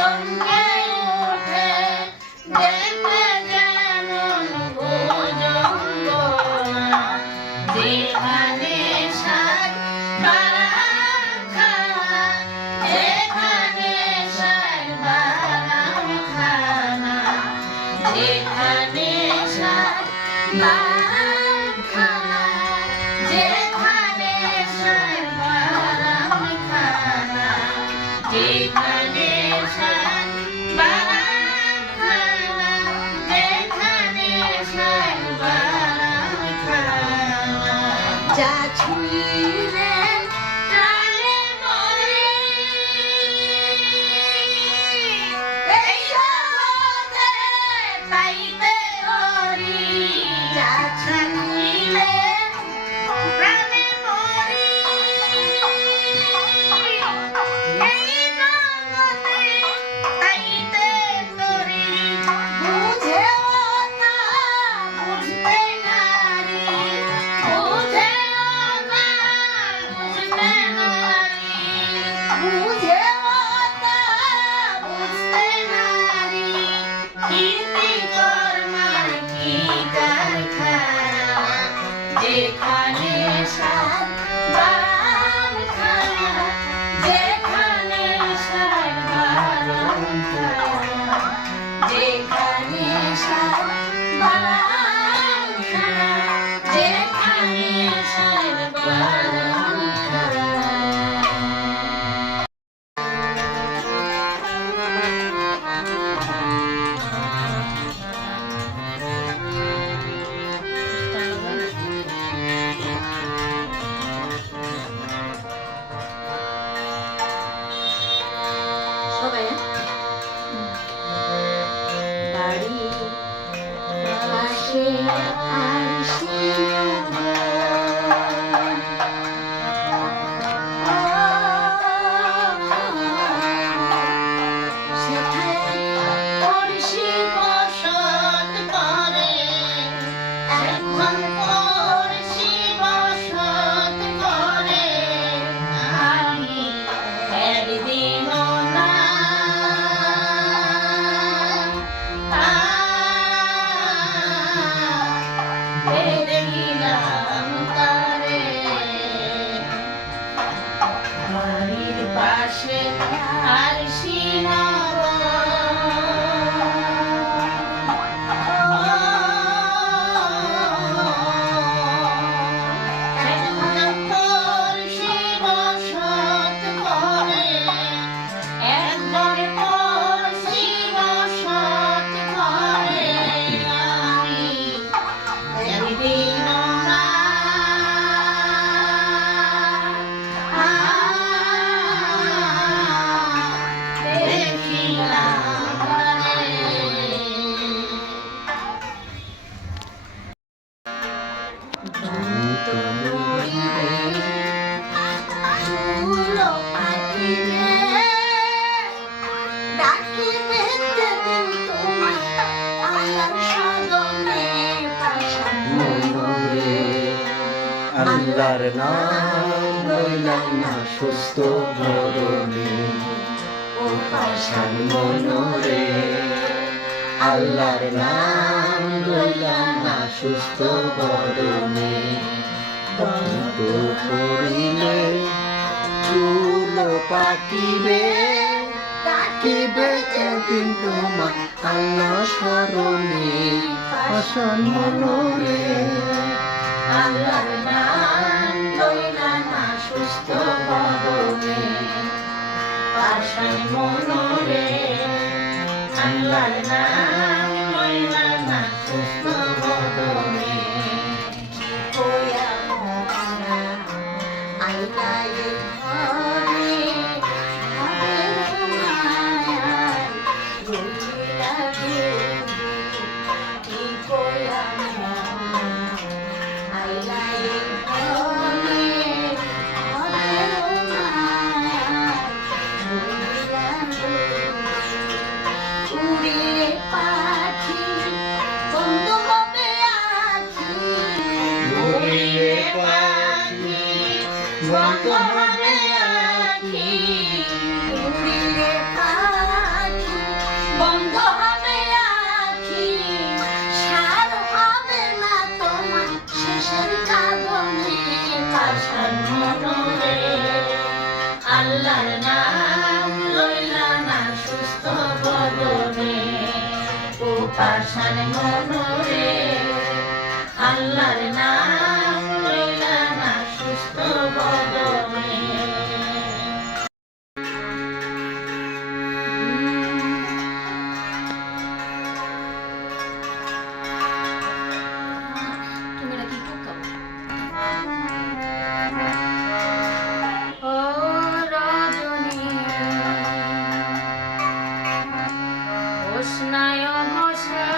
চমকে ওঠে দেখতে যেমন ভুজঙ্গনা যেখানে সাজ বারাখানা যেখানে সাজ বারাখানা যেখানে সাজ বারাখানা যেখানে সাজ বারাখানা যেখানে সাজ বারাখানা যেখানে সাজ বারাখানা যা ছুঁইলেন প্রাণে মরে এই জগতে পাইতে হরি যা ছুঁইলেন প্রাণে মরে এই জগতে পাইতে হরি বুঝেও তা বুঝতে নারী বুঝেও তা বুঝতে নারী বুঝেও তা বুঝতে নারী কীর্তি কর্মার কি কারখানা যেখানে সাত বারাখানা যেখানে সাত বারাখানা যেখানে সাত বারাখানা যেখানে সাত বারাখানা সবাই বাড়ি পাশে আরশি সেখানে পড়শি বসত করে এখন পড়শি বসত করে আমি একদিনও না দেখিলাম তারে বাড়ির পাশে আরশি আল্লাহর নাম লইলাম না সুস্থ ধরণী ও পাষাণ মনরে আল্লাহর নাম লইলাম না সুস্থ ধরণী দন্ত পড়িলে চুল পাকিবে ডাকিবে যেদিন তোমার আল্লাহ স্মরণে পাষাণ মনরে আল্লাহর নাম লইলা না সুস্থ বদনে পাষাণ মনরে আল্লাহর নাম লইলা না সুস্থ বদনে কইয়া মোরা আইলাই ঘরে হবে মায়ার বুঝিলা কি কইয়া পাষাণ মনরে আল্লাহর নাম লইলা না সুস্থ বদনে তুমি নাকি টুকাও ও রজনী হোস নাই ও হোস নাই